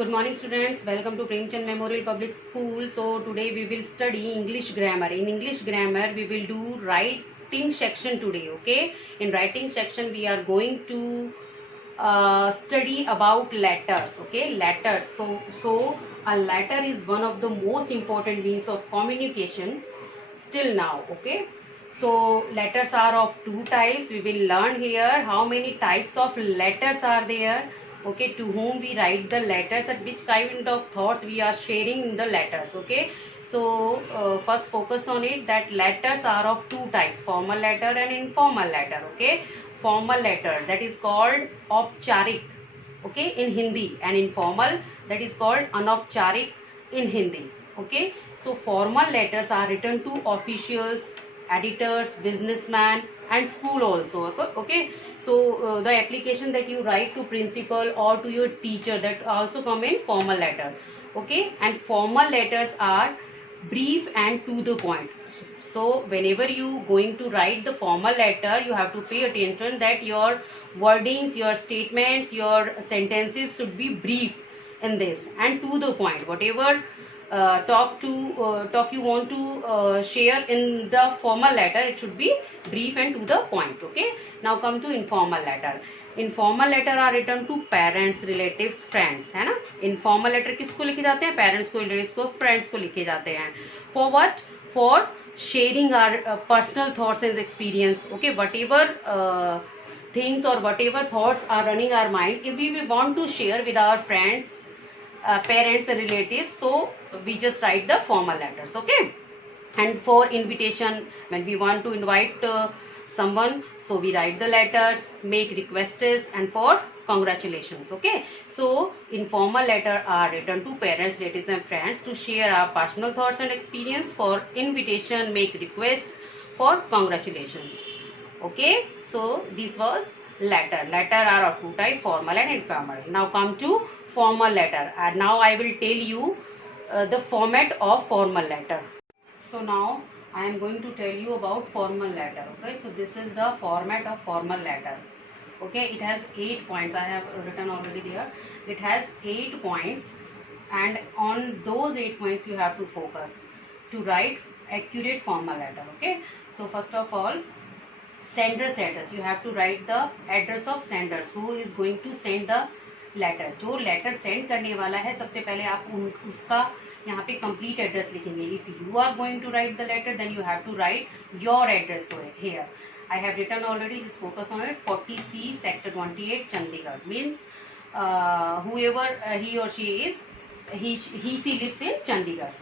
Good morning students, welcome to Premchand Memorial Public School. So today we will study English grammar. In English grammar we will do writing section today, okay? In writing section we are going to study about letters, okay? Letters. So a letter is one of the most important means of communication still now, okay? So letters are of two types. We will learn here how many types of letters are there, okay, to whom we write the letters and which kind of thoughts we are sharing in the letters, okay. So first focus on it that letters are of two types, formal letter and informal letter, okay. Formal letter, that is called औपचारिक, okay, in Hindi, and informal, that is called अनौपचारिक in Hindi, okay. So formal letters are written to officials, editors, businessmen and school also, okay. So the application that you write to principal or to your teacher, that also come in formal letter, okay. And formal letters are brief and to the point. So whenever you going to write the formal letter, you have to pay attention that your wordings, your statements, your sentences should be brief in this and to the point. Whatever talk you want to share in the formal letter, it should be brief and to the point, okay. Now come to informal letter. Informal letter are written to parents, relatives, friends, है ना. Informal letter किसको लिखे जाते हैं? Parents को, relatives को, friends को लिखे जाते हैं. For what? For sharing our personal thoughts and experience, okay. Whatever things or whatever thoughts are running our mind, if we want to share with our friends, parents and relatives, so we just write the formal letters, okay. And for invitation, when we want to invite someone, so we write the letters, make requests, and for congratulations, okay. So informal letter are written to parents, relatives and friends to share our personal thoughts and experience. For invitation, make request, for congratulations, okay. So this was letter. Letter are of two type, formal and informal. Now come to formal letter, and now I will tell you the format of formal letter. So now I am going to tell you about formal letter, okay. So this is the format of formal letter, okay. It has 8 points. I have written already there. It has 8 points, and on those 8 points you have to focus to write accurate formal letter, okay. So first of all, sender's address. You have to write the address of senders, who is going to send the letter. जो letter send करने वाला है, सबसे पहले आप उसका यहाँ पे कंप्लीट एड्रेस लिखेंगे. If you are going to write the letter, then you have to write your address here. I have written already, just focus on it. 40C sector 28 Chandigarh. Means whoever he or she is, she lives in Chandigarh.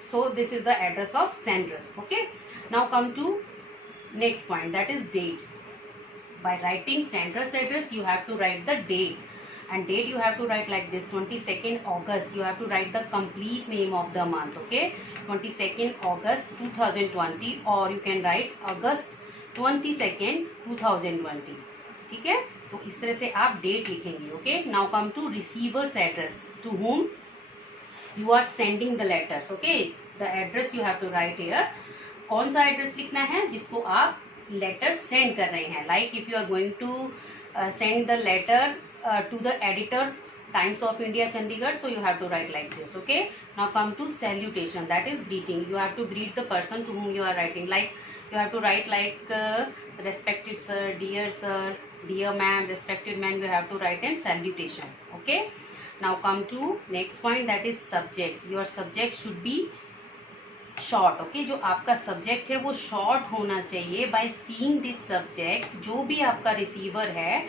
So this is the address of senders, okay. Now come to next point, that is date. By writing sender's address, you have to write the date, and date you have to write like this: 22nd August. You have to write the complete name of the month, okay. 22nd August 2020, or you can write August 22nd 2020, ठीक है. तो इस तरह से आप डेट लिखेंगे, okay. Now come to receiver's address, to whom you are sending the letters, okay. The address you have to write here. कौन सा एड्रेस लिखना है? जिसको आप लेटर सेंड कर रहे हैं. Like if you are going to send the letter to the editor, Times of India Chandigarh, so you have to write like this, okay. Now come to salutation, that is greeting. You have to greet the person to whom you are writing. Like you have to write like respected sir, dear ma'am, respected ma'am. You have to write in salutation, okay. Now come to next point, that is subject. Your subject should be short, okay. जो आपका सब्जेक्ट है वो शॉर्ट होना चाहिए. By seeing this subject, जो भी आपका रिसीवर है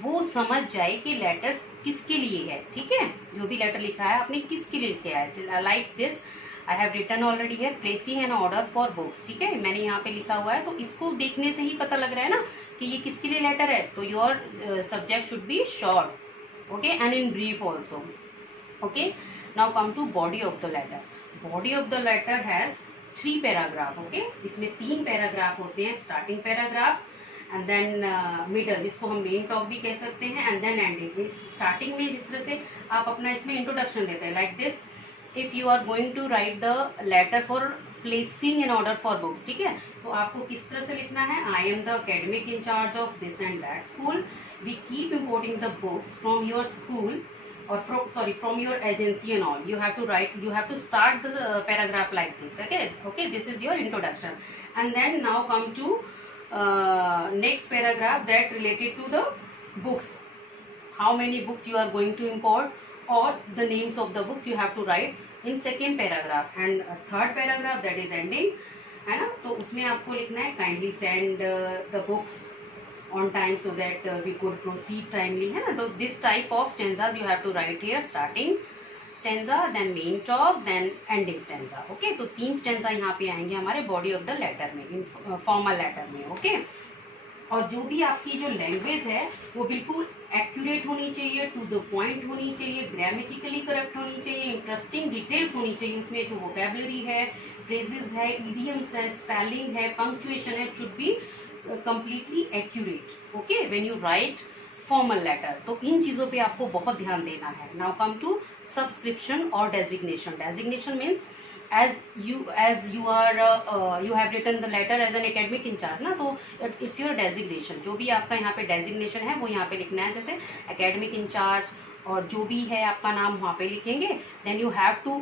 वो समझ जाए कि लेटर्स किसके लिए है, ठीक है. जो भी लेटर लिखा है आपने किसके लिए लिखा है. Like this I have written already है, placing an order for books, ठीक है. मैंने यहाँ पे लिखा हुआ है, तो इसको देखने से ही पता लग रहा है ना कि ये किसके लिए लेटर है. तो your subject should be short, okay, and in brief also, okay. Now come to body of the letter. Body of the letter has 3 paragraph, okay. इसमें 3 पैराग्राफ होते हैं. Starting paragraph, and then middle, जिसको हम main talk भी कह सकते हैं, and then ending. Starting में जिस तरह से आप अपना इसमें इंट्रोडक्शन देते हैं, like this: if you are going to write the letter for placing an order for books, ठीक है. तो आपको किस तरह से लिखना है? I am the academic incharge of this and that school. We keep importing the books from your school or from your agency and all. You have to start the paragraph like this. Okay, this is your introduction. And then now come to next paragraph that related to the books. How many books you are going to import, or the names of the books you have to write in second paragraph. And third paragraph, that is ending, है ना. तो उसमें आपको लिखना है kindly send the books on time so that we could proceed timely, है ना. तो this type of stanzas you have to write here. Starting stanza, then main talk, then ending stanza. Okay, तो 3 stanza यहाँ पे आएंगे हमारे body of the letter में, in formal letter में. Okay, और जो भी आपकी जो लैंग्वेज है वो बिल्कुल एक्यूरेट होनी चाहिए, टू द पॉइंट होनी चाहिए, ग्रामेटिकली करेक्ट होनी चाहिए, इंटरेस्टिंग डिटेल्स होनी चाहिए. उसमें जो वोकेबलरी है, फ्रेजेस है, इडियम्स है, स्पेलिंग है, पंक्चुएशन है, should be completely accurate. Okay, when you write formal letter. तो इन चीज़ों पे आपको बहुत ध्यान देना है. Now come to subscription or designation. Designation means as you are you have written the letter as an academic in charge ना, तो it's your designation. जो भी आपका यहाँ पे designation है वो यहाँ पे लिखना है, जैसे academic in charge, और जो भी है आपका नाम वहाँ पे लिखेंगे. Then you have to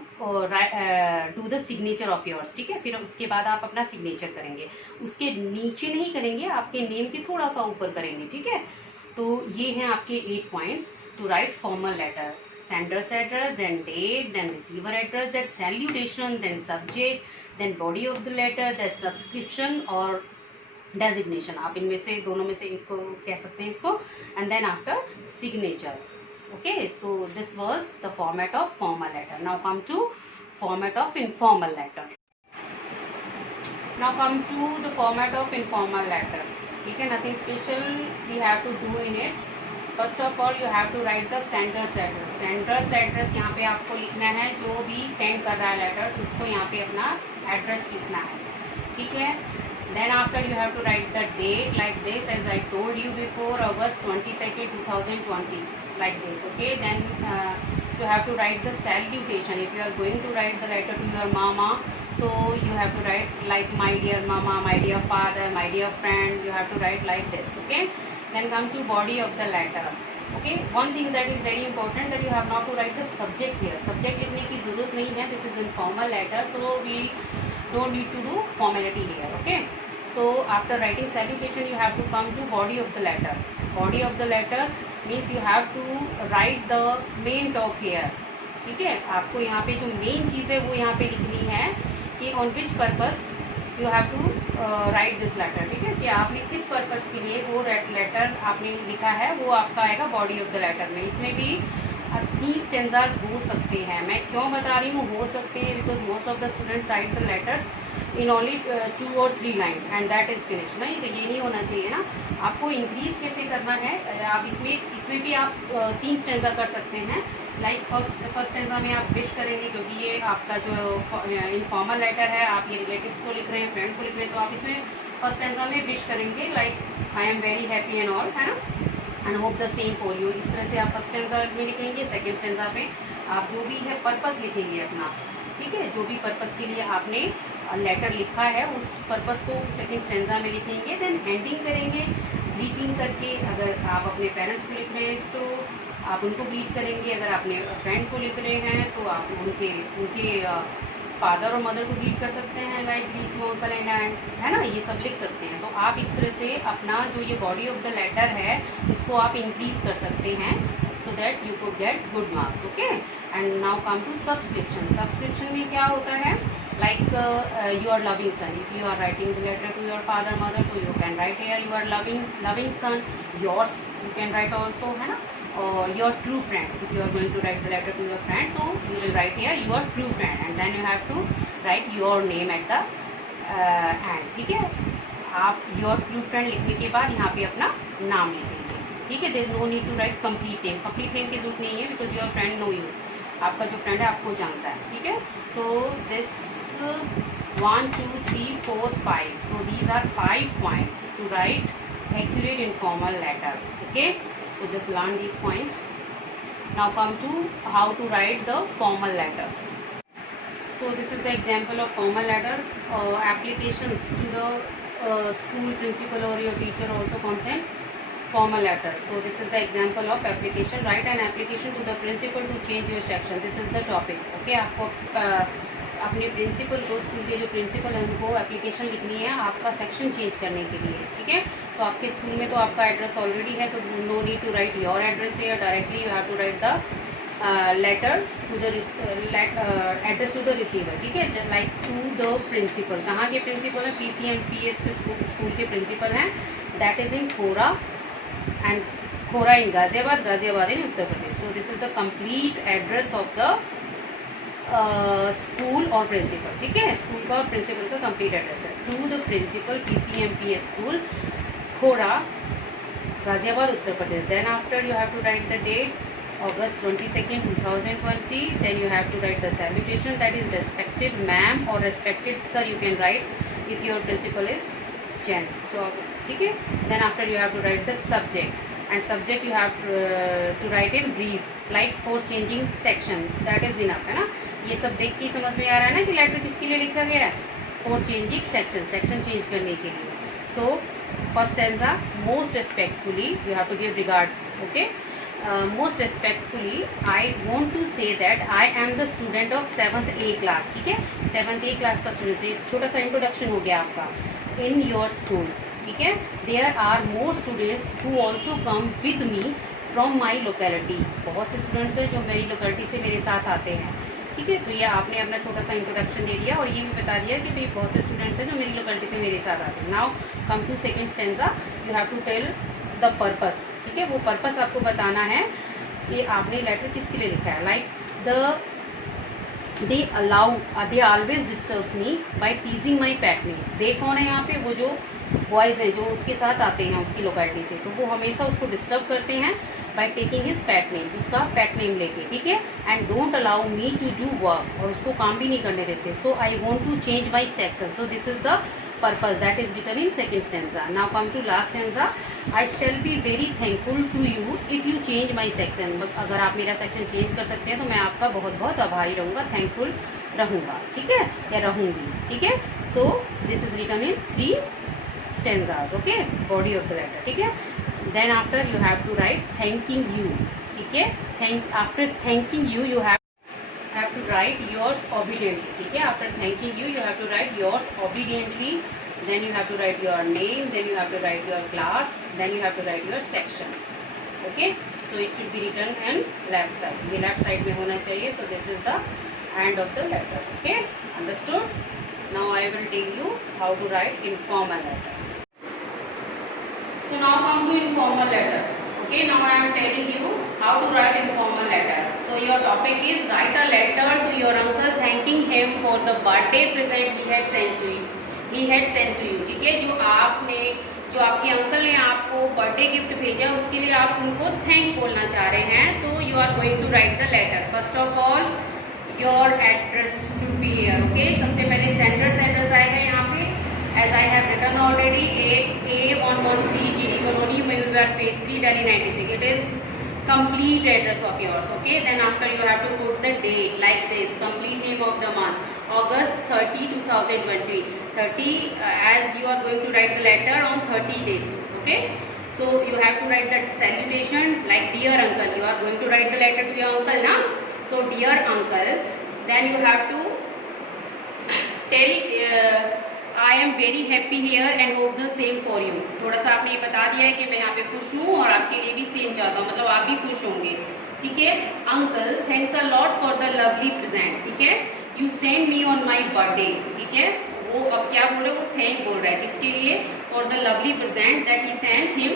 do the signature of yours. ठीक है, फिर उसके बाद आप अपना सिग्नेचर करेंगे. उसके नीचे नहीं करेंगे, आपके नेम के थोड़ा सा ऊपर करेंगे. ठीक है, तो ये हैं आपके 8 points to write formal letter. Sender's address, then date, then receiver address, then salutation, then subject, then body of the letter, then subscription और डेजिग्नेशन. आप इनमें से दोनों में से एक को कह सकते हैं इसको. And then after signature. Okay, so this was the format of formal letter. Now come to format of informal letter. Now come to the format of informal letter. ठीक है, nothing special we have to do in it. First of all, you have to write the sender's address. Sender's address यहाँ पे आपको लिखना है, जो भी send कर रहा है letters उसको यहाँ पे अपना address लिखना है. ठीक है. Then after you have to write the date like this, as I told you before, August 22nd, 2020. Like this. Okay, then you have to write the salutation. If you are going to write the letter to your mama, so you have to write like my dear mama, my dear father, my dear friend. You have to write like this. Okay, then come to body of the letter. Okay, one thing that is very important, that you have not to write the subject here. Subject लिखने की ज़रूरत नहीं है. This is informal letter, so we don't need to do formality here. Okay, so after writing salutation, you have to come to body of the letter. Body of the letter means you have to write the main talk here. ठीक है, आपको यहाँ पे जो मेन चीज़ है वो यहाँ पे लिखनी है कि on which purpose you have to write this letter. ठीक है, कि आपने किस पर्पस के लिए वो लेटर आपने लिखा है, वो आपका आएगा बॉडी ऑफ द लेटर में. इसमें भी 3 स्टेंजाज हो सकते हैं. मैं क्यों बता रही हूँ हो सकते हैं, because most of the students right the letters in only 2 or 3 lines and that is finish. नहीं, तो ये नहीं होना चाहिए ना. आपको इंक्रीज कैसे करना है, आप इसमें भी आप 3 स्टेंजा कर सकते हैं. लाइक फर्स्ट स्टेंजा में आप विश करेंगे, क्योंकि ये आपका जो इनफॉर्मल लेटर है, आप ये रिलेटिव्स को लिख रहे हैं, फ्रेंड को लिख रहे हैं, तो आप इसमें फर्स्ट स्टेंजा में विश करेंगे like I am very happy and all, है ना, and hope the same for you. इस तरह से आप फर्स्ट स्टेंजा में लिखेंगे. सेकेंड स्टेंजा पे आप जो भी है पर्पस लिखेंगे अपना. ठीक है, जो भी पर्पस के लिए आपने लेटर लिखा है उस पर्पस को सेकेंड स्टेंजा में लिखेंगे. देन एंडिंग करेंगे ग्रीटिंग करके. अगर आप अपने पेरेंट्स को लिख रहे हैं तो आप उनको ग्रीट करेंगे. अगर अपने फ्रेंड को लिख रहे हैं तो आप उनके फादर और मदर को ग्रीट कर सकते हैं, like greet your uncle and aunt, है ना, ये सब लिख सकते हैं. तो आप इस तरह से अपना जो ये बॉडी ऑफ द लेटर है इसको आप इंक्रीज कर सकते हैं, so that you could get good marks. Okay, and now come to subscription. Subscription में क्या होता है, like your loving son. If you are writing the letter to your father mother, so you can write here your loving son. Yours you can write also, है ना, or your true friend. If you are going to write the letter to your friend, so you will write here your true friend, and then you have to write your name at the end. ठीक है, आप your true friend लिखने के बाद यहाँ पे अपना नाम लिखेंगे. ठीक है, there is no need to write complete name. Complete name की जरूरत नहीं है, because your friend know you. आपका जो फ्रेंड है आपको जानता है. ठीक है, सो दिस 1 2 3 4 5. तो these are 5 points to write accurate informal letter. Okay, so just learn these points. Now come to how to write the formal letter. So this is the example of formal letter. Applications to the school principal or your teacher also consent. formal letter. So this is the example of application. Write an application to the principal to change your section. This is the topic. Okay, आपको अपने प्रिंसिपल को, स्कूल के जो प्रिंसिपल हैं उनको एप्लीकेशन लिखनी है आपका सेक्शन चेंज करने के लिए, ठीक है। तो आपके स्कूल में तो आपका एड्रेस ऑलरेडी है, तो no need to write your address here, directly you have to write the letter to the address to the receiver, ठीक है, लाइक टू द प्रिंसिपल। कहाँ के प्रिंसिपल हैं? PCMPS के स्कूल के प्रिंसिपल हैं, that is in Khora and Khora in Ghaziabad, Ghaziabad in Uttar Pradesh. So this is the complete address of the school और principal, ठीक है। स्कूल का और प्रिंसिपल का कंप्लीट एड्रेस है। To the principal PCMPS school Khora Ghaziabad Uttar Pradesh. Then after you have to write the date August 22nd 2020. Then you have to write the salutation, that is respected ma'am or respected sir you can write if your principal is gents. So ठीक है। Then after you have to write the subject, and subject you have to write in brief like for changing section, that is enough, है ना। ये सब देख के समझ में आ रहा है ना कि लेटर किसके लिए लिखा गया है? For changing section, section change करने के लिए। So first stanza, most respectfully you have to give regard, okay. Most respectfully I want to say that I am the student of 7th A class, ठीक है। 7th A class का स्टूडेंट से छोटा सा इंट्रोडक्शन हो गया आपका। इन योर स्कूल, ठीक है, there are more students who also come with me from my locality. बहुत से स्टूडेंट्स हैं जो मेरी लोकेलिटी से मेरे साथ आते हैं, ठीक है। तो ये आपने अपना छोटा सा इंट्रोडक्शन दे दिया और ये भी बता दिया कि भाई बहुत से स्टूडेंट्स हैं जो मेरी लोकेलिटी से मेरे साथ आते हैं। Now come to second stanza, you have to tell the purpose, ठीक है। वो पर्पस आपको बताना है कि आपने लेटर किसके लिए लिखा है। Like they always disturbs me by teasing my pet names. They कौन है यहाँ पे? वो जो बॉयज़ हैं जो उसके साथ आते हैं उसकी लोकेलिटी से, तो वो हमेशा उसको डिस्टर्ब करते हैं by taking his pet names, उसका पैट नेम लेके, ठीक है। And don't allow me to do work, और उसको काम भी नहीं करने देते। So I want to change my section, so this is the purpose that is written in second stanza. Now come to last stanza, I shall be very thankful to you if you change my section. अगर आप मेरा section change कर सकते हैं तो मैं आपका बहुत बहुत आभारी रहूँगा, थैंकफुल रहूँगा, ठीक है, या रहूँगी, ठीक है। So this is written in 3 stanzas, okay, body of the letter, ठीक है। Then after you have to write thanking you, ठीक है। After thanking you, you have to write yours obediently, ठीक है। After thanking you, you have to write yours obediently. Then you have to write your name. Then you have to write your class. Then you have to write your section. Okay. So it should be written in left side. ये left side में होना चाहिए. So this is the end of the letter. Okay. Understood? Now I will tell you how to write informal letter. So now come to informal letter. Okay, now I am telling you how to write informal letter. So your topic is write a letter to your uncle thanking him for the birthday present he had sent to you. He had sent to you, ठीक है। जो आपके अंकल ने आपको birthday gift भेजा उसके लिए आप उनको थैंक बोलना चाह रहे हैं, तो you are going to write the letter. First of all your address should be here, okay. सबसे पहले सेंडर्स एड्रेस आएगा यहाँ पे, as I have written already, A113 GD Colony, Mayur Vihar Phase 3, Delhi 96. It is complete address of yours, okay. Then after you have to put the date like this, complete name of the month, August 30, 2020. 30 as you are going to write the letter on 30 date, okay. So you have to write that salutation like dear uncle. You are going to write the letter to your uncle, na? So dear uncle. Then you have to tell I am very happy here and hope the same for you. थोड़ा सा आपने ये बता दिया है कि मैं यहाँ पे खुश हूँ और आपके लिए भी सेम चाहता हूँ, मतलब आप भी खुश होंगे, ठीक है। Uncle thanks a lot for the lovely present, ठीक है, you send me on my birthday, ठीक है। वो अब क्या बोल रहे हैं? वो थैंक बोल रहा है किसके लिए? For the lovely present that he sent him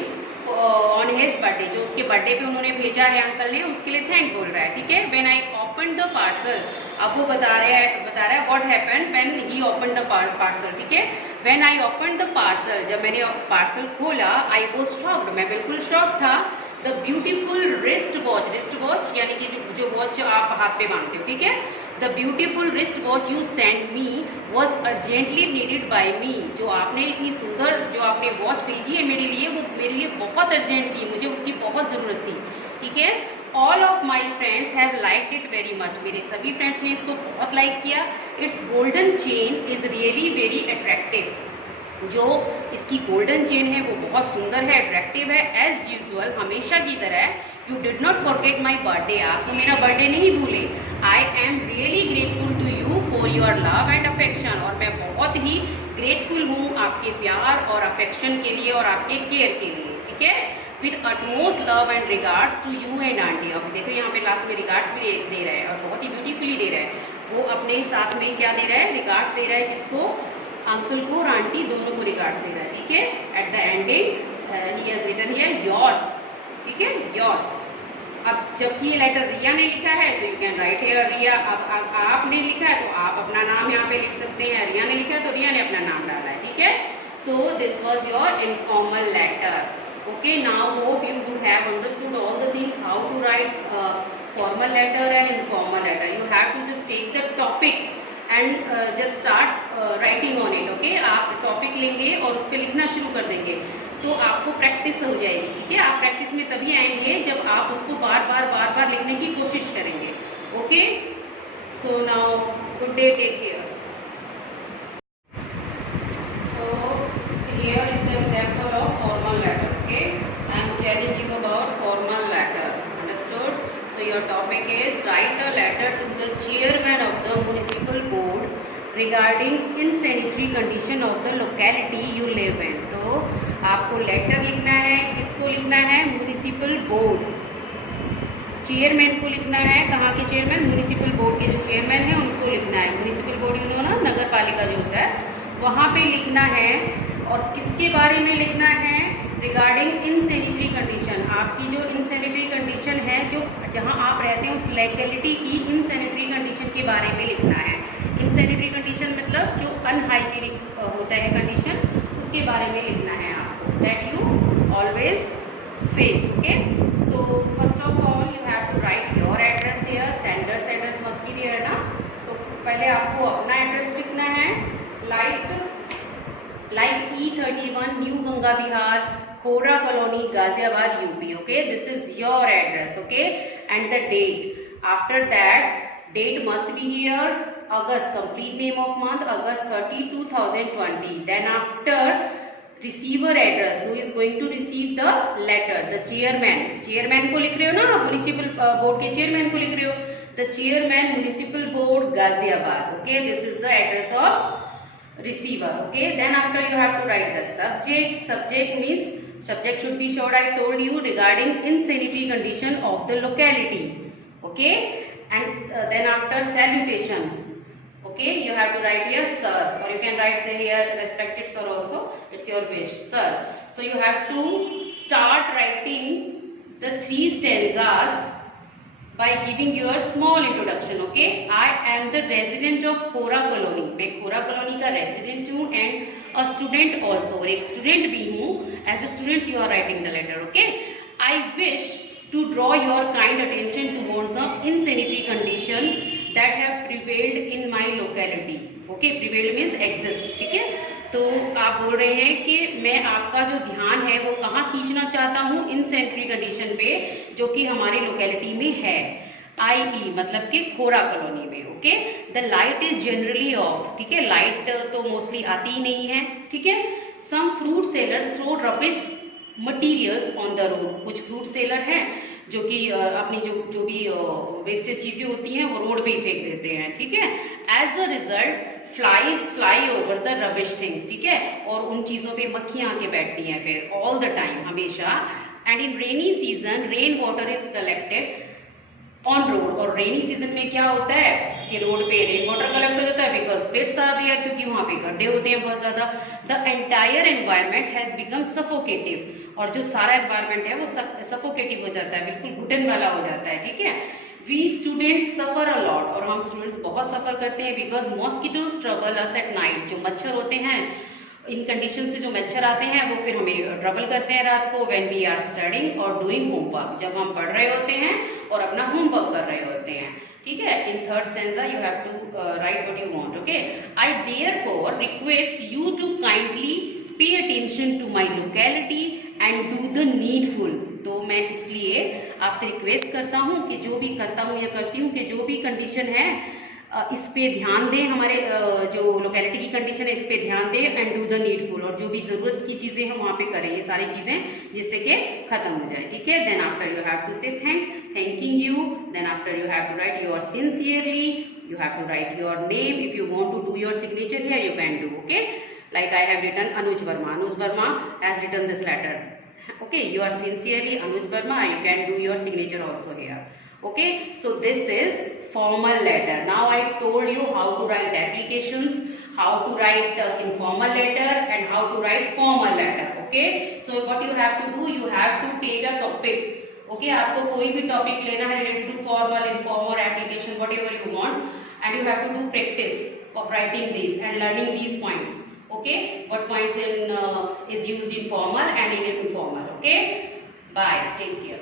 on his birthday, जो उसके बर्थडे पे उन्होंने भेजा है अंकल ने, उसके लिए थैंक बोल रहा है, ठीक है। When I open the parcel, अब वो बता रहा है what happened when he open the parcel, ठीक है। When I open the parcel, जब मैंने पार्सल खोला, आई वाज शॉक्ड, मैं बिल्कुल शॉक था। द ब्यूटीफुल रिस्ट वॉच यानी कि जो वॉच आप हाथ पे बांधते हो, ठीक है। The beautiful wrist watch you send me was urgently needed by me, जो आपने इतनी सुंदर जो आपने वॉच भेजी है मेरे लिए, वो मेरे लिए बहुत अर्जेंट थी, मुझे उसकी बहुत ज़रूरत थी, ठीक है। All of my friends have liked it very much, मेरे सभी फ्रेंड्स ने इसको बहुत लाइक किया। It's golden chain is really very attractive, जो इसकी गोल्डन चेन है वो बहुत सुंदर है, अट्रैक्टिव है। एज यूजुअल, हमेशा की तरह, you did not forget my birthday, आप तो मेरा बर्थडे नहीं भूले। I am really grateful to you for your love and affection, और मैं बहुत ही ग्रेटफुल हूँ आपके प्यार और अफेक्शन के लिए और आपके केयर के लिए, ठीक है। With utmost love and regards to you and auntie. अब देखो यहाँ पे लास्ट में रिगार्ड्स भी दे रहा है और बहुत ही ब्यूटीफुली दे रहा है। वो अपने साथ में क्या दे रहा है, रिगार्ड्स दे रहा है, किसको, अंकल को और आंटी दोनों को रिगार्ड्स दे रहा है, ठीक है। At the ending he has written here yours, ठीक है, योर्स। अब जबकि ये लेटर रिया ने लिखा है तो यू कैन राइट हियर रिया। अब आपने लिखा है तो आप अपना नाम यहाँ पे लिख सकते हैं, रिया ने लिखा है तो रिया ने अपना नाम डाला है, ठीक है। So this was your informal letter, okay. Now hope you would have understood all the things, how to write formal letter and informal letter. You have to just take the topics and just start writing on it, okay. आप टॉपिक लेंगे और उस पर लिखना शुरू कर देंगे तो आपको प्रैक्टिस हो जाएगी, ठीक है। आप प्रैक्टिस में तभी आएंगे जब आप उसको बार बार लिखने की कोशिश करेंगे, okay. So now good day, take care. So here is the example of formal letter, okay. I am telling you about formal letter, understood. So your topic is write a letter to the chairman of the municipal board regarding insanitary condition of the locality you live in. तो आपको लेटर लिखना है, किसको लिखना है, municipal board, chairman को लिखना है। कहाँ के चेयरमैन, म्यूनिसिपल बोर्ड के जो चेयरमैन है उनको लिखना है। म्यूनिसिपल बोर्ड यू नो ना, नगर पालिका जो होता है, वहाँ पे लिखना है। और किसके बारे में लिखना है, रिगार्डिंग इनसैनिटरी कंडीशन, आपकी जो इनसैनिटरी कंडीशन है, जो जहाँ आप रहते हैं उस लोकेलिटी की इनसैनिटरी कंडीशन के बारे में लिखना है। इनसैनिटरी कंडीशन मतलब जो अनहाइजीनिक होता है कंडीशन, उसके बारे में लिखना है आपको, that you always face, okay. So first of all you have to write your address here, sender's address must be there ना। तो पहले आपको अपना एड्रेस लिखना है, like E31 new Ganga Vihar, Khora colony, Ghaziabad, UP, okay. This is your address, okay, and the date. After that, date must be here, August, complete name of month, August 30, 2020. Then after, receiver address, who is going to receive the letter, the chairman को लिख रहे हो ना, municipal board के चेयरमैन को लिख रहे हो, the chairman, municipal board, Ghaziabad, okay. This is the address of receiver, okay. Then after you have to write the subject means subject should be short, I told you, regarding insanitary condition of the locality, okay. And then after salutation, okay, you have to write here sir, or you can write here respected sir also, it's your wish, sir. So you have to start writing the 3 stanzas by giving your small introduction, okay. I am the resident of Khora colony, मैं Khora colony का resident हूँ and a student also, और एक student भी हूँ। As a student you are writing the letter, okay. I wish to draw your kind attention towards the insanitary condition that have prevailed in my locality, okay. Prevailed means exist, ठीक है। तो आप बोल रहे हैं कि मैं आपका जो ध्यान है वो कहाँ खींचना चाहता हूँ, इनसैनिटरी कंडीशन पे जो कि हमारी लोकेलिटी में है, आई मतलब कि खोरा कॉलोनी में, okay. The light is generally of, ठीक है, लाइट तो मोस्टली आती ही नहीं है, ठीक है। Some fruit sellers throw rubbish materials on the road, कुछ फ्रूट सेलर हैं जो कि अपनी जो भी वेस्टेज चीज़ें होती हैं वो रोड पे ही फेंक देते हैं, ठीक है। As a result flies fly over the rubbish things, ठीक है, और उन चीज़ों पे मक्खियाँ आके बैठती हैं फिर ऑल द टाइम, हमेशा। And in rainy season rain water is collected on road, और रेनी सीजन में क्या होता है कि रोड पे रेन वाटर कलेक्ट हो जाता है बिकॉज पिट्स आर देयर, क्योंकि वहाँ पे गड्ढे होते हैं बहुत ज़्यादा। The entire environment has become suffocative, और जो सारा एनवायरमेंट है वो सफोकेटिव हो जाता है, बिल्कुल घुटन वाला हो जाता है, ठीक है। We students suffer a lot, और हम स्टूडेंट्स बहुत सफर करते हैं because mosquitoes trouble us at night, जो मच्छर होते हैं इन कंडीशन से जो मच्छर आते हैं वो फिर हमें ट्रबल करते हैं रात को, व्हेन वी आर स्टडिंग और डूइंग होमवर्क, जब हम पढ़ रहे होते हैं और अपना होमवर्क कर रहे होते हैं, ठीक है। In third stanza you have to write what you want, okay. I therefore request you to kindly pay attention to my locality and do the needful, तो मैं इसलिए आपसे रिक्वेस्ट करता हूँ कि जो भी करता हूँ या करती हूँ कि जो भी कंडीशन है इस पे ध्यान दें, हमारे जो लोकेलिटी की कंडीशन है इस पे ध्यान दें एंड डू द नीडफुल, और जो भी ज़रूरत की चीज़ें हैं वहाँ पे करें ये सारी चीज़ें जिससे कि ख़त्म हो जाए, ठीक है। Then after you have to say thanking you, then after you have to write your sincerely, you have to write your name. If you want to do your signature here you can do, okay. Like I have written Anuj Verma has written this letter, okay. You are sincerely Anuj Verma, you can do your signature also here, okay. So this is formal letter. Now I told you how to write applications, how to write informal letter and how to write formal letter, okay. So what you have to do, you have to take a topic, okay. आपको कोई भी टॉपिक लेना है related to formal, informal, application, whatever you want, and you have to do practice of writing these and learning these points, okay. What points in is used in formal and in informal, okay. Bye, take care.